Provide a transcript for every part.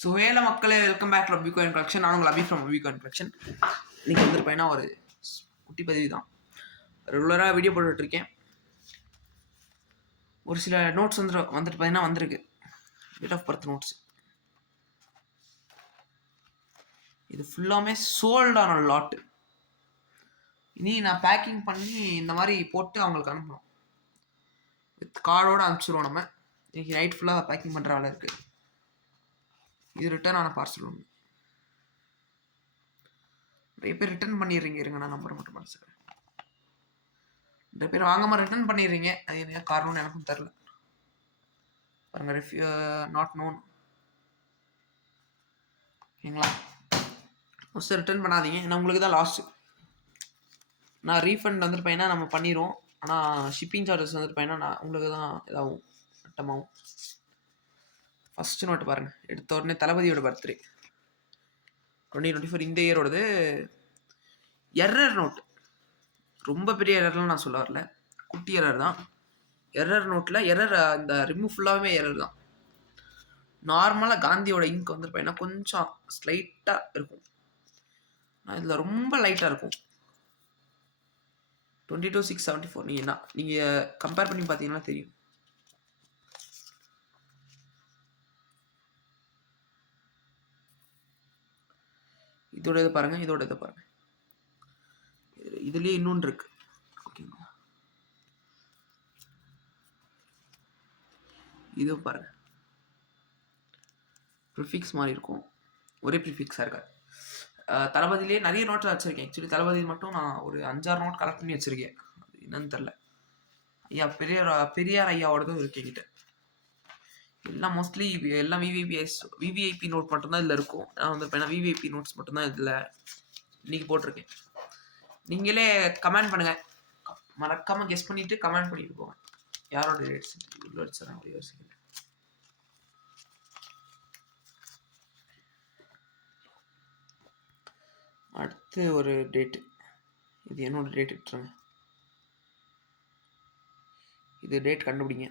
So ஹேல மக்களே, welcome back to அபிகோயின் collection. நான் உங்கள் அபி ஃப்ரம் அபிகோயின் கலெக்ஷன். இன்றைக்கி வந்துருப்பேன்னா ஒரு குட்டி பதிவு தான். ரெகுலராக வீடியோ போட்டுட்ருக்கேன். ஒரு சில நோட்ஸ் வந்துட்டு பார்த்தீங்கன்னா வந்திருக்கு. Date of birth notes. இது ஃபுல்லாமே சோல்டான லாட்டு. இனி நான் பேக்கிங் பண்ணி இந்த மாதிரி போட்டு அவங்களுக்கு அனுப்பணும். வித் கார்டோடு அனுப்பிச்சிடுவோம். நம்ம இன்றைக்கி நைட் ஃபுல்லாக பேக்கிங் பண்ணுற வேலை இருக்குது. இது ரிட்டர்ன் ஆன பார்சல் ஒன்று. நிறைய பேர் ரிட்டர்ன் பண்ணிடுறீங்க. இருங்க, நான் நம்பர் மட்டும் படிச்சுக்கிறேன். நிறைய பேர் வாங்காமல் ரிட்டர்ன் பண்ணிடுறீங்க. அது என்ன காரணம்னு எனக்கும் தெரில. பாருங்க, நாட் நோன். ஓகேங்களா? ஃபஸ்ட்டு ரிட்டர்ன் பண்ணாதீங்க, ஏன்னா உங்களுக்கு தான் லாஸ்ட்டு. நான் ரீஃபண்ட் வந்துருப்பேன்னா நம்ம பண்ணிடுவோம். ஆனால் ஷிப்பிங் சார்ஜஸ் வந்துருப்பேன்னா நான் உங்களுக்கு தான் இதாகும், நட்டமாகும். ஃபஸ்ட்டு நோட்டு பாருங்கள். எடுத்த உடனே தளபதியோட பர்த்டே 2024 இந்த இயரோடது. Error note. ரொம்ப பெரிய எரர்லாம் நான் சொல்ல வரல, குட்டி எரர் தான். எரர் நோட்டில் எரர் இந்த ரிமூவ் ஃபுல்லாகவே எரர் தான். நார்மலாக காந்தியோட இங்க் வந்துருப்பேன்னா கொஞ்சம் ஸ்லைட்டாக இருக்கும். இதில் ரொம்ப லைட்டாக இருக்கும். 22,674. நீங்கள் கம்பேர் பண்ணி பார்த்தீங்கன்னா தெரியும். இதோட இதை பாருங்கள், இதோட இதை பாருங்கள். இதுலேயே இன்னொன்று இருக்கு. ஓகேங்களா? இது பாருங்க, ப்ரிஃபிக்ஸ் மாதிரி இருக்கும். ஒரே ப்ரிஃபிக்ஸாக இருக்காது. தளபதியிலே நிறைய நோட்ஸ் வச்சுருக்கேன். ஆக்சுவலி தளபதி மட்டும் நான் ஒரு 5-6 நோட் கலெக்ட் பண்ணி வச்சுருக்கேன். அது என்னன்னு தெரில. ஐயா பெரியார் ஐயாவோடதும் இருக்கு என்கிட்ட. எல்லாம் மோஸ்ட்லி எல்லாம் விவிஐபி நோட் மட்டும்தான் இதில் இருக்கும். நான் வந்து விவிஐபி நோட்ஸ் மட்டும்தான் இதில் இன்றைக்கி போட்டிருக்கேன். நீங்களே கமெண்ட் பண்ணுங்கள். மறக்காமல் கெஸ் பண்ணிவிட்டு கமெண்ட் பண்ணிட்டு போங்க. யாரோட ரேட்ஸ் இவ்வளோ அடிச்சாங்க ஒரே ஒரு செகண்ட். அடுத்து ஒரு டேட்டு. இது என்னோட டேட் விட்டுருங்க. இது டேட் கண்டுபிடிங்க.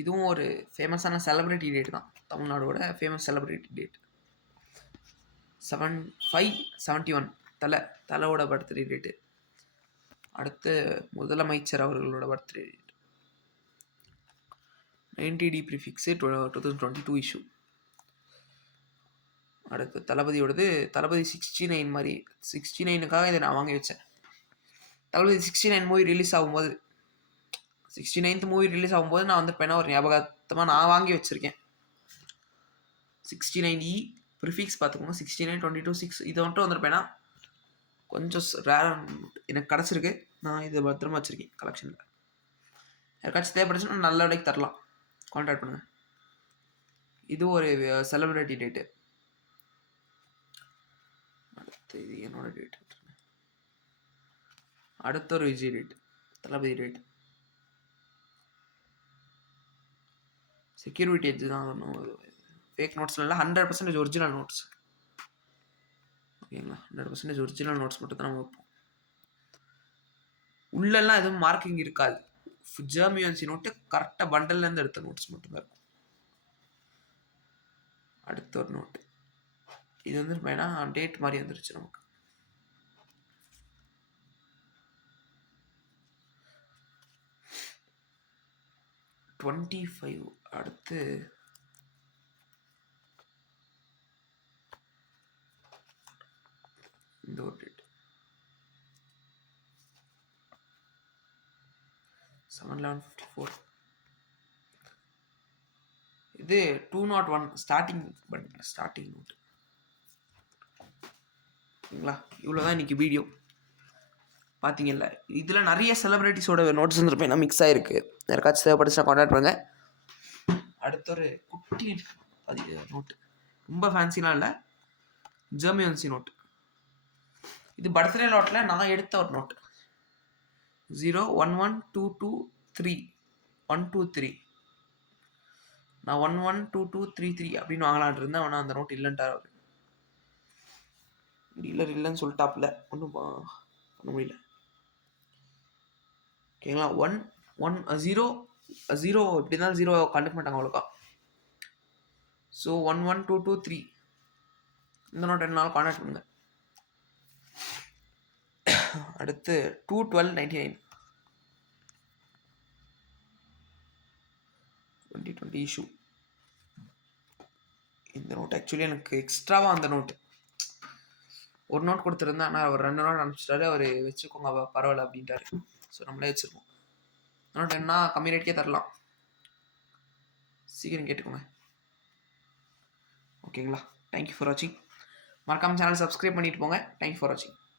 இதுவும் ஒரு ஃபேமஸான செலிப்ரிட்டி டேட் தான். தமிழ்நாடோட ஃபேமஸ் செலிப்ரிட்டி டேட் 7/5/71. தலையோட பர்த்டே டேட்டு. அடுத்து முதலமைச்சர் அவர்களோட birthday date. 90D prefix 2022 issue. அடுத்து தளபதியோடது. தளபதி 69 மாதிரி. 69க்காக இதை நான் வாங்கி வச்சேன். தளபதி 69 மூவி ரிலீஸ் ஆகும்போது, 69th மூவி ரிலீஸ் ஆகும்போது நான் வந்து ஒரு ஞாபகத்தமாக நான் வாங்கி வச்சுருக்கேன். 69E ப்ரிஃபிக்ஸ் பார்த்துக்கோங்க. 69/22/6 இதை மட்டும் வந்துருப்பேன்னா கொஞ்சம் ரேர் எனக்கு கிடச்சிருக்கு. நான் இதை பத்திரமா வச்சுருக்கேன் கலெக்ஷனில். யாருக்காச்சும் தேவைப்படுச்சுன்னா நல்ல விலைக்கு தரலாம், கான்டாக்ட் பண்ணுங்கள். இது ஒரு செலிப்ரிட்டி டேட்டு. அடுத்து இது என்னோட டேட். அடுத்த ஒரு Vijay date, Thalapathy date. Security edge தான். ஃபேக் நோட்ஸ்லாம் 100% ஒரிஜினல் நோட்ஸ். ஓகேங்களா? 100% ஒரிஜினல் நோட்ஸ் மட்டும் தான் நம்ம வைப்போம். உள்ளெல்லாம் எதுவும் மார்க்கிங் இருக்காது. ஜெர்மியன்சி நோட்டு கரெக்டாக பண்டல்லேருந்து எடுத்த நோட்ஸ் மட்டும்தான் இருக்கும். அடுத்த ஒரு நோட்டு. இது வந்து டேட் மாதிரி வந்துருச்சு நமக்கு. அடுத்து இந்த ஒரு டேட் 7/11/54. இது 201 ஸ்டார்டிங் நோட்டு. ஓகேங்களா? இவ்வளோதான் இன்னைக்கு வீடியோ. பார்த்தீங்கல்ல, இதில் நிறைய செலிப்ரிட்டிஸோட நோட்ஸ் வந்துருப்பேன் நான் மிக்ஸ் ஆகிருக்கு. யாருக்காச்சும் தேவைப்படுச்சுன்னா கான்டாக்ட் பண்ணுங்க. அடுத்த ஒரு குட்டி நோட்டு, ரொம்ப ஃபேன்சிலாம் இல்லை, ஜெர்மியன்சி நோட்டு. இது பர்த்டே நோட்டில் நான் எடுத்த ஒரு நோட்டு. 011223123. நான் 112233 அப்படின்னு வாங்கலான் இருந்தேன். ஆனால் அந்த நோட்டு இல்லைன்ட்டார் அவர். டீலர் இல்லைன்னு சொல்லிட்டாப்புல, ஒன்றும் பண்ண முடியல. ஓகேங்களா? 110 இப்படி இருந்தாலும் 0 கண்டுக்க மாட்டாங்க அவ்வளோக்கா. ஸோ 11223 இந்த நோட் என்னாலும் கான்டாக்ட் பண்ணுங்க. அடுத்து 21299 2020 இஷ்யூ. இந்த நோட் ஆக்சுவலி எனக்கு எக்ஸ்ட்ராவாக அந்த நோட்டு ஒரு நோட் கொடுத்துருந்தேன், ஆனால் அவர் 2 நோட் அனுப்பிச்சிட்டாரு. அவர் வச்சுக்கோங்க பரவாயில்ல அப்படின்ட்டாரு. ஸோ நம்மளே வச்சுருக்கோம். நோட் என்ன கம்மி ரேட்கே தரலாம், சீக்கிரம் கேட்டுக்கோங்க. ஓகேங்களா? தேங்க்யூ ஃபார் வாட்சிங். மறக்காமல் சேனல் சப்ஸ்கிரைப் பண்ணிட்டு போங்க. தேங்க்யூ ஃபார் வாட்சிங்.